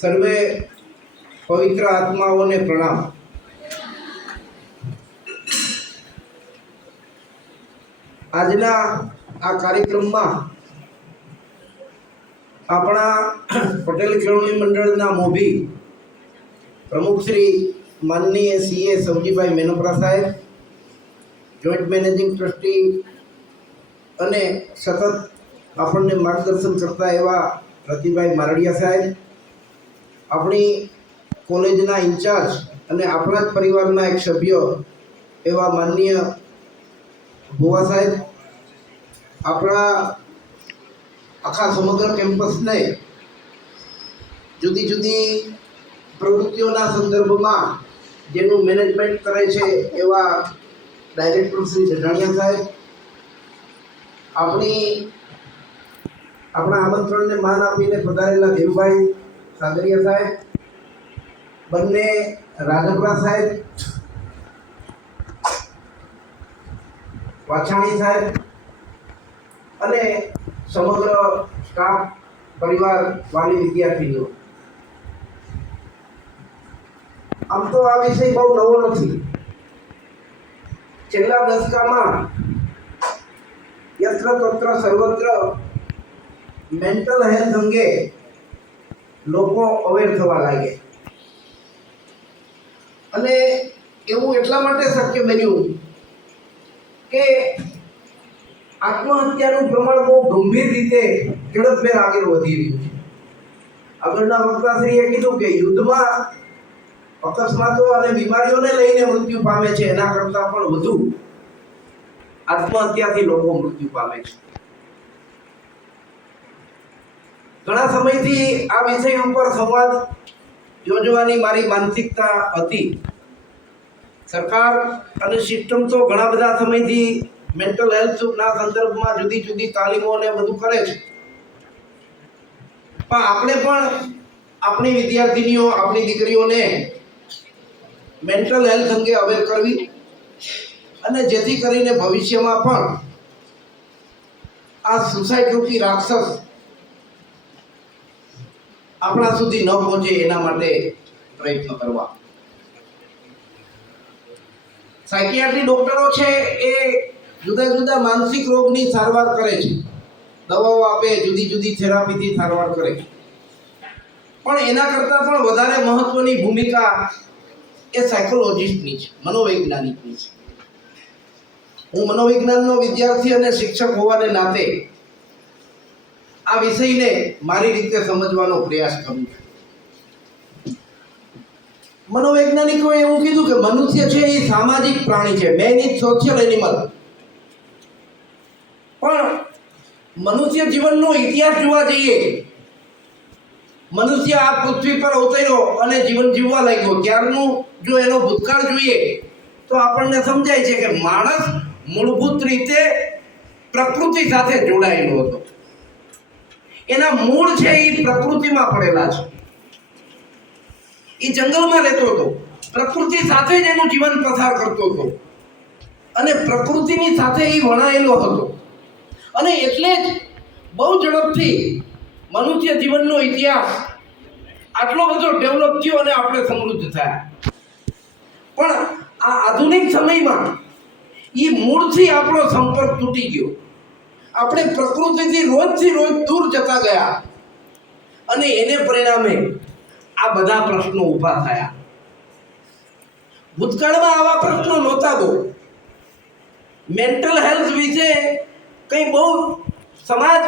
સર્વે પવિત્ર આત્માઓને પ્રણામ। આજના આ કાર્યક્રમમાં આપણા પટેલ કેળવણી મંડળના મોભી પ્રમુખ શ્રી માનનીય સીએ સવજીભાઈ મેનપરા સાહેબ, જોઈન્ટ મેનેજિંગ ટ્રસ્ટી અને સતત આપણને માર્ગદર્શન કરતા એવા રતિભાઈ મારડિયા સાહેબ, આપણી કોલેજના ઇન્ચાર્જ અને આપણા જ પરિવારના એક સભ્ય એવા માનનીય ભુવા સાહેબ, આપણા આખા સમગ્ર કેમ્પસને જુદી જુદી પ્રવૃત્તિઓના સંદર્ભમાં જેનું મેનેજમેન્ટ કરે છે એવા ડાયરેક્ટર શ્રી જઢાણિયા સાહેબ, આપણા આમંત્રણને માન આપીને પધારેલા દેવભાઈ સાગરિયા સાહેબ, બંને રાજપરા સાહેબ, વાછાણી સાહેબ અને સમગ્ર સ્ટાફ, પરિવાર, વાલી, વિદ્યાર્થીઓ। આમ તો આ વિષય બહુ નવો નથી। છેલ્લા દશકામાં યત્ર તત્ર સર્વત્ર મેન્ટલ હેલ્થ અંગે લોકો અવેર થવા લાગે અને એવું એટલા માટે શક્ય બન્યું કે આત્મહત્યાનું પ્રમાણ બહુ ગંભીર રીતે ઝડપભેર આગળ વધી રહ્યું છે। આગળના વક્તાશ્રીએ કીધું કે યુદ્ધમાં અકસ્માતો અને બીમારીઓને લઈને મૃત્યુ પામે છે, એના કરતાં પણ વધુ આત્મહત્યાથી લોકો મૃત્યુ પામે છે। ઘણા સમયથી આ વિષય ઉપર સંવાદ યોજવાની મારી માનસિકતા હતી। સરકાર અને સિસ્ટમ તો ઘણા બધા સમયથી મેન્ટલ હેલ્થના સંદર્ભમાં જુદી જુદી તાલીમો ને બધું કરે છે, પણ આપણે પણ આપણી વિદ્યાર્થીનીઓ, આપણી દીકરીઓને મેન્ટલ હેલ્થ અંગે અવેર કરવી અને જેથી કરીને ભવિષ્યમાં પણ આ સુસાઇડ રૂપી રાક્ષસ આપણા સુધી ન પહોંચે એના માટે પ્રયત્ન કરવા। સાયકિયાટ્રી ડોક્ટરો છે એ જુદા જુદા માનસિક રોગની સારવાર કરે છે, દવાઓ આપે, જુદી જુદી થેરાપીથી સારવાર કરે, પણ એના કરતાં પણ વધારે મહત્વની ભૂમિકા એ સાયકોલોજિસ્ટની છે, મનોવૈજ્ઞાનિકની છે। હું મનોવિજ્ઞાનનો વિદ્યાર્થી અને શિક્ષક હોવાને નાતે આ વિષયને મારી રીતે સમજવાનો પ્રયાસ કરું છું। મનોવૈજ્ઞાનિકોએ એવું કીધું કે મનુષ્ય છે એ સામાજિક પ્રાણી છે, મેન ઇઝ સોશિયલ એનિમલ। પણ મનુષ્ય જીવનનો ઇતિહાસ જોવા જઈએ, મનુષ્ય આ પૃથ્વી પર અવતર્યો અને જીવન જીવવા લાગ્યો ત્યારનું જો એનો ભૂતકાળ જોઈએ તો આપણને સમજાય છે કે માણસ મૂળભૂત રીતે પ્રકૃતિ સાથે જોડાયેલો હતો। એના મૂળ છે એ પ્રકૃતિમાં પડેલા છે, એ જંગલમાં રહેતો હતો, પ્રકૃતિ સાથે જ એનું જીવન પસાર કરતો હતો અને પ્રકૃતિની સાથે એ વણાયેલો હતો અને એટલે જ બહુ ઝડપથી મનુષ્ય જીવનનો ઇતિહાસ આટલો બધો ડેવલપ થયો અને આપણે સમૃદ્ધ થયા। પણ આ આધુનિક સમયમાં એ મૂળથી આપણો સંપર્ક તૂટી ગયો, આપણે પ્રકૃતિથી રોજથી રોજ દૂર જતા ગયા અને એને પરિણામે આ બધા પ્રશ્નો ઊભા થયા। ભૂતકાળમાં આવા પ્રશ્નો નહોતા બહુ, મેન્ટલ હેલ્થ વિશે કંઈ બહુ સમાજ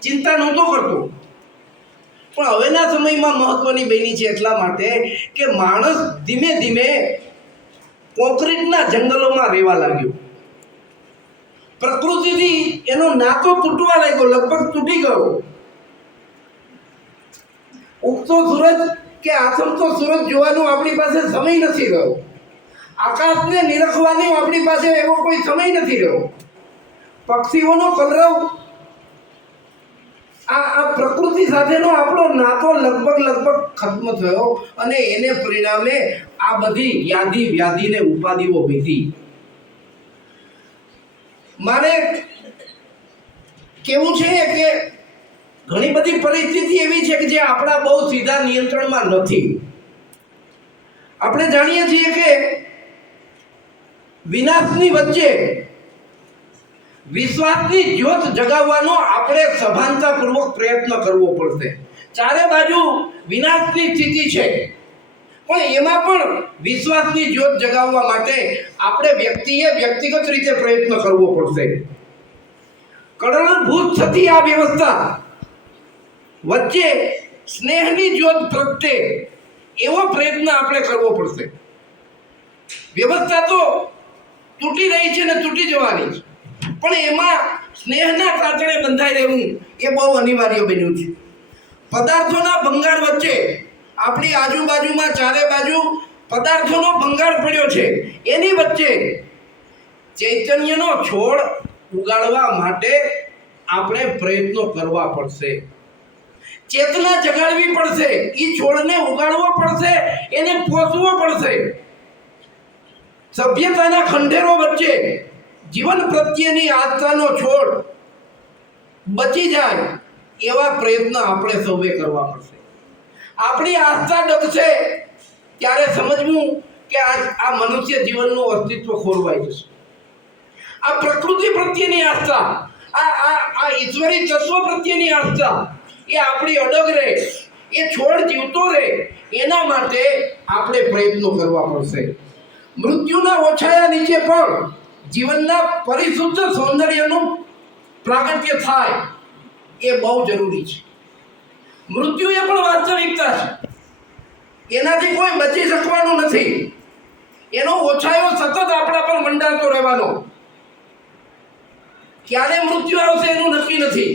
ચિંતા નહોતો કરતો, પણ હવેના સમયમાં મહત્વની બની છે એટલા માટે કે માણસ ધીમે ધીમે કોન્ક્રીટના જંગલોમાં રહેવા લાગ્યો, પ્રકૃતિથી એનો નાતો તૂટવા લાગ્યો, લગભગ તૂટી ગયો। ઉગતો સૂરજ કે આથમતો સૂરજ જોવાનો આપણી પાસે સમય નથી રહ્યો, આકાશને નિરખવાનો આપણી પાસે એવો કોઈ સમય નથી રહ્યો, પક્ષીઓનો કલરવ, આ પ્રકૃતિ સાથેનો આપણો નાતો લગભગ ખત્મ થયો અને એને પરિણામે આ બધી વ્યાધિને ઉપાધિઓ વધી। મારે કેવું છે કે ઘણી બધી પરિસ્થિતિ એવી છે કે જે આપણા બહુ સીધા નિયંત્રણમાં નથી. આપણે જાણીએ છીએ કે વિનાશની વચ્ચે વિશ્વાસની જ્યોત જગાવવાનો આપણે સભાનતાપૂર્વક પ્રયત્ન કરવો પડશે. ચારે બાજુ વિનાશની સ્થિતિ છે, પણ એમાં પણ વિશ્વાસની જ્યોત જગાવવા માટે આપણે વ્યક્તિગત રીતે પ્રયત્ન કરવો પડશે. કળણભૂત થતી આ વ્યવસ્થા વચ્ચે સ્નેહની જ્યોત પ્રગટે એવો પ્રયત્ન આપણે કરવો પડશે. વ્યવસ્થા તો તૂટી રહી છે ને તૂટી જવાની છે, પણ એમાં સ્નેહના તાતણે બંધાઈ રહેવું એ બહુ અનિવાર્ય બન્યું છે. પદાર્થોના ભંગાર વચ્ચે આપણી આજુબાજુમાં ચારે બાજુ પદાર્થોનો ભંગાર પડ્યો છે, એની વચ્ચે ચૈતન્યનો છોડ ઉગાડવા માટે આપણે પ્રયત્નો કરવા પડશે. ચેતના જગાડવી પડશે, એ છોડને ઉગાડવો પડશે, એને પોષવો પડશે. સભ્યતાના ખંડેરો વચ્ચે જીવન પ્રત્યેની આસ્થાનો છોડ બચી જાય એવા પ્રયત્ન આપણે સૌએ કરવા પડશે. આપણી આસ્થા ડગશે ત્યારે સમજવું કે આ મનુષ્ય જીવનનું અસ્તિત્વ ખોરવાઈ જશે. આ પ્રકૃતિ પ્રત્યેની આસ્થા, આ ઈશ્વરી તત્વ પ્રત્યેની આસ્થા એ આપણી અડગ રહે, એ છોડ જીવતો રહે, એના માટે આપણે પ્રયત્નો કરવા પડશે. મૃત્યુના ઓછાયા નીચે પણ જીવનના પરિશુદ્ધ સૌંદર્યનું પ્રાગટ્ય થાય એ બહુ જરૂરી છે. મૃત્યુ એ પણ વાસ્તવિકતા છે, એનાથી કોઈ બચી શકવાનું નથી. એનો ઓછાયો સતત આપણા પર મંડાતો રહેવાનો. ક્યારે મૃત્યુ આવશે એનું નક્કી નથી.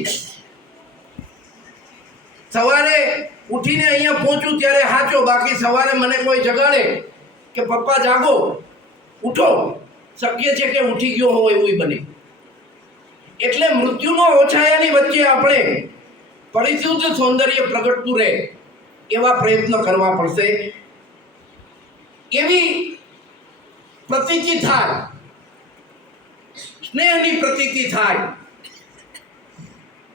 સવારે ઉઠીને અહીંયા પહોંચું ત્યારે હાચો, બાકી સવારે મને કોઈ જગાડે કે પપ્પા જાગો, ઉઠો, શક્ય છે કે ઉઠી ગયો હોય એવું બને. એટલે મૃત્યુનો ઓછાયાની વચ્ચે આપણે પરિશુદ્ધ સૌંદર્ય પ્રગટતું રહે એવા પ્રયત્ન કરવા પડશે. એવી પ્રતીતિ થાય, સ્નેહની પ્રતીતિ થાય,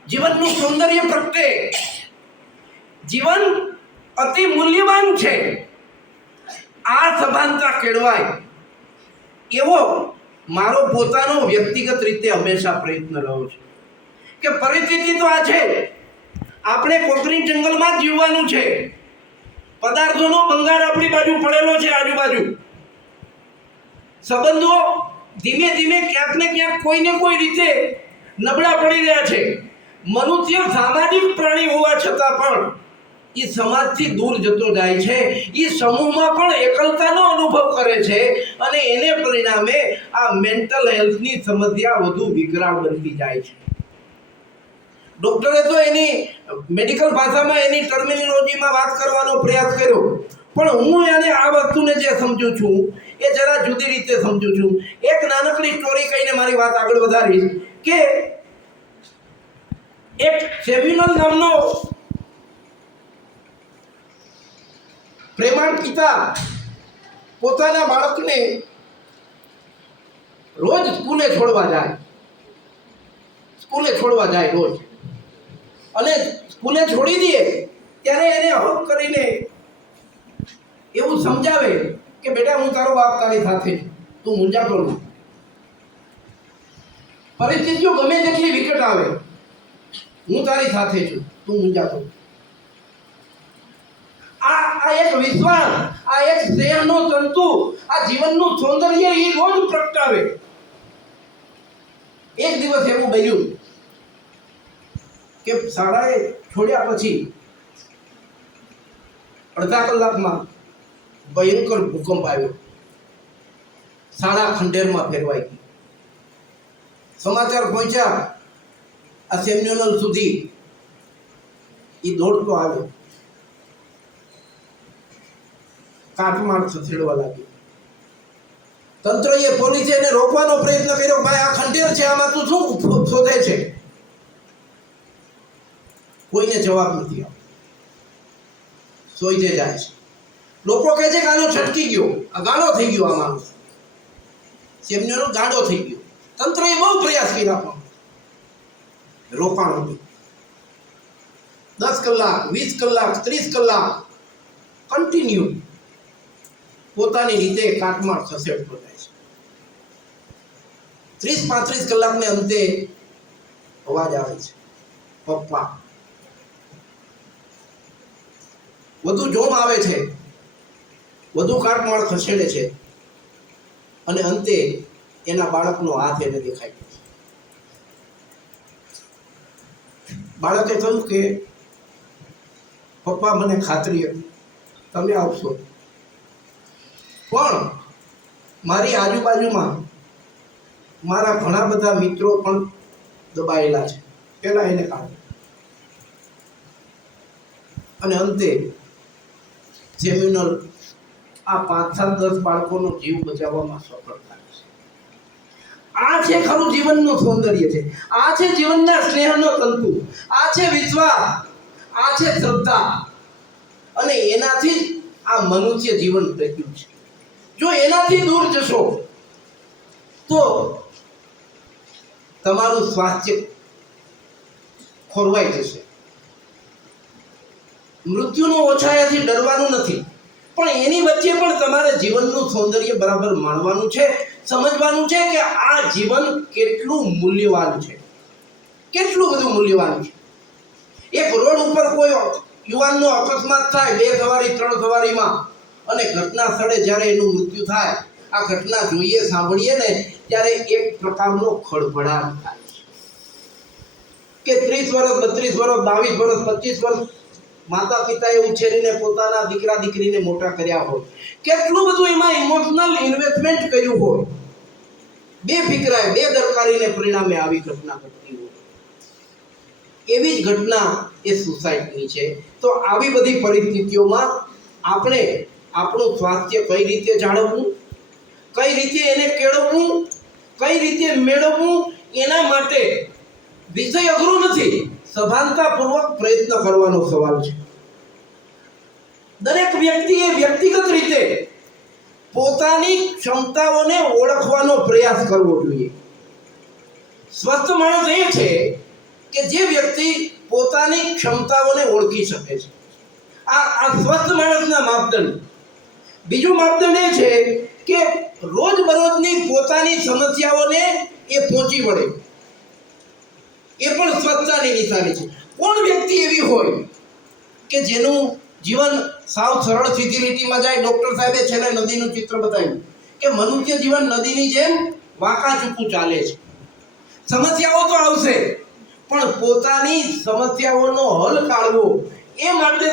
જીવનનું સૌંદર્ય પ્રગટે. જીવન અતિ મૂલ્યવાન છે. આ સભાનતા કેળવાય એવો મારો પોતાનો વ્યક્તિગત રીતે હંમેશા પ્રયત્ન રહ્યો છે કે પરિસ્થિતિ તો આ છે, આપણે કોકરી જંગલમાં જ જીવવાનું છે. પદાર્થોનો ભંગાર આપણી બાજુ પડેલો છે, આજુબાજુ સંબંધો ધીમે ધીમે ક્યાંક ને ક્યાંક કોઈને કોઈ રીતે નબળા પડી રહ્યા છે. મનુષ્ય સામાજિક પ્રાણી હોવા છતાં પણ એ સમાજથી દૂર જતો જાય છે. એ સમૂહમાં પણ એકલતાનો અનુભવ કરે છે અને એને પરિણામે આ મેન્ટલ હેલ્થની સમસ્યા વધુ વિકરાળ બનતી જાય છે. ડોક્ટરે તો એની મેડિકલ ભાષામાં એની ટર્મિનોલોજીમાં વાત કરવાનો પ્રયાસ કર્યો, પણ હું એને આ વસ્તુને જે સમજું છું એ જરા જુદી રીતે સમજું છું. એક નાનકડી સ્ટોરી કહીને મારી વાત આગળ વધારીશ કે એક સેમ્યુઅલ નામનો પ્રેમાળ પિતા પોતાના બાળકને રોજ સ્કૂલે છોડવા જાય રોજ, અને સ્કૂલે છોડી દે ત્યારે એને હક કરીને એવું સમજાવે કે બેટા હું તારો બાપ તારી સાથે છું, તું મૂંઝાતો નથી. પરિસ્થિતિઓ ગમે તેટલી વિકટ આવે, હું તારી સાથે છું, તું મૂંઝાતો નથી. આ એક વિશ્વાસ, આ એક સ્નેહનો તંતુ, આ જીવનનું સૌંદર્ય એ રોજ પ્રગટાવે. એક દિવસ એવું બન્યું કે શાળાએ છોડ્યા પછી અડધા કલાકમાં ભયંકર ભૂકંપ આવ્યો. શાળા ખંડેરમાં ફેરવાઈ ગઈ. સમાચાર પહોંચ્યા આ સેમ્યુઅલ સુધી. એ દોડતો આવ્યો, કાટમાળ ખસેડવા લાગ્યો. તંત્રએ, પોલીસે એને રોકવાનો પ્રયત્ન કર્યો. ભાઈ આ ખંડેર છે, આમાં તું શું શોધે છે? કોઈને જવાબ નથી આવતો, સોઈ જાય છે. લોકો કહે છે કે આનો છટકી ગયો, આ ગાળો થઈ ગયો, આ માણસ સેમ્યુઅલ ગાળો થઈ ગયો. તંત્રએ બહુ પ્રયાસ કર્યા પણ રોકાણ હતું. 10 કલાક, 20 કલાક, 30 કલાક કન્ટિન્યુ પોતાની રીતે કાટમાળ ખસેડતો જાય છે. 30-35 કલાકને અંતે અવાજ આવે છે, પપ્પા. વધુ જોમ આવે છે, વધુ કાટમાળ ખસેડે છે અને અંતે એના બાળકનો હાથ એને દેખાય છે. બાળકે કહ્યું કે પપ્પા, મને ખાતરી હતી તમે આવશો, પણ મારી આજુબાજુમાં મારા ઘણા બધા મિત્રો પણ દબાયેલા છે, પેલા એને કાઢો. અને અંતે જેમ્યુનલ આ 5-7-10 બાળકોનો જીવ બચાવવામાં સફળ થાય છે. આ છે ખરું જીવનનું સૌંદર્ય છે. આ છે જીવનના સ્નેહનો તંતુ. આ છે વિશ્વાસ, આ છે શ્રદ્ધા. અને એનાથી જ આ મનુષ્ય જીવન ટક્યું છે. જો એનાથી દૂર જશો તો તમારું સ્વાસ્થ્ય ખોરવાઈ જશે. મૃત્યુનો ઓછાયાથી ડરવાનું નથી, પણ એની વચ્ચે પણ તમારે જીવનનું સૌંદર્ય બરાબર માણવાનું છે, સમજવાનું છે કે આ જીવન કેટલું મૂલ્યવાન છે, કેટલું બધું મૂલ્યવાન છે. એક રોડ ઉપર કોઈ યુવાનનો અકસ્માત થાય 2 સવારી 3 સવારીમાં, અને ઘટના સ્થળે જ્યારે એનું મૃત્યુ થાય, આ ઘટના જોઈએ સાંભળીએ ને ત્યારે એક પ્રકારનો ખળભળાટ થાય કે 30 વર્ષ 32 વર્ષ 22 વર્ષ 25 વર્ષ માતા પિતાએ ઉછેરીને પોતાના દીકરા દીકરીને મોટા કર્યા હોય, કેટલું બધું એમાં ઇમોશનલ ઇન્વેસ્ટમેન્ટ કર્યું હોય, બેફિકરાય બેદરકારીને પરિણામે આવી ઘટના ઘટતી હોય. એવી જ ઘટના એ સુસાઇડની છે. તો આવી બધી પરિસ્થિતિઓમાં આપણે આપણું સ્વાસ્થ્ય કઈ રીતે જાળવવું, કઈ રીતે એને કેળવવું, કઈ રીતે મેળવવું, એના માટે વિષય અઘરો નથી, સભાનતાપૂર્વક પ્રયત્ન કરવાનો સવાલ છે. દરેક વ્યક્તિએ વ્યક્તિગત રીતે પોતાની ક્ષમતાઓને ઓળખવાનો પ્રયાસ કરવો જોઈએ. સ્વસ્થ માણસ એ છે કે જે વ્યક્તિ પોતાની ક્ષમતાઓને ઓળખી શકે છે. આ સ્વસ્થ માણસના માપદંડ. બીજું માપદંડ એ છે કે રોજબરોજની પોતાની સમસ્યાઓને એ પહોંચી વળે. એ પણ સ્વચ્છતાની નિશાની છે. કોણ વ્યક્તિ એવી હોય કે જેનું જીવન સાવ સરળ સીધી લીટીમાં જાય? ડોક્ટર સાહેબે છેલ્લે નદીનું ચિત્ર બતાવ્યું કે મનુષ્ય જીવન નદીની જેમ વાંકા ચૂકું ચાલે છે. સમસ્યાઓ તો આવશે, પણ પોતાની સમસ્યાઓનો હલ કાઢવો એ માટે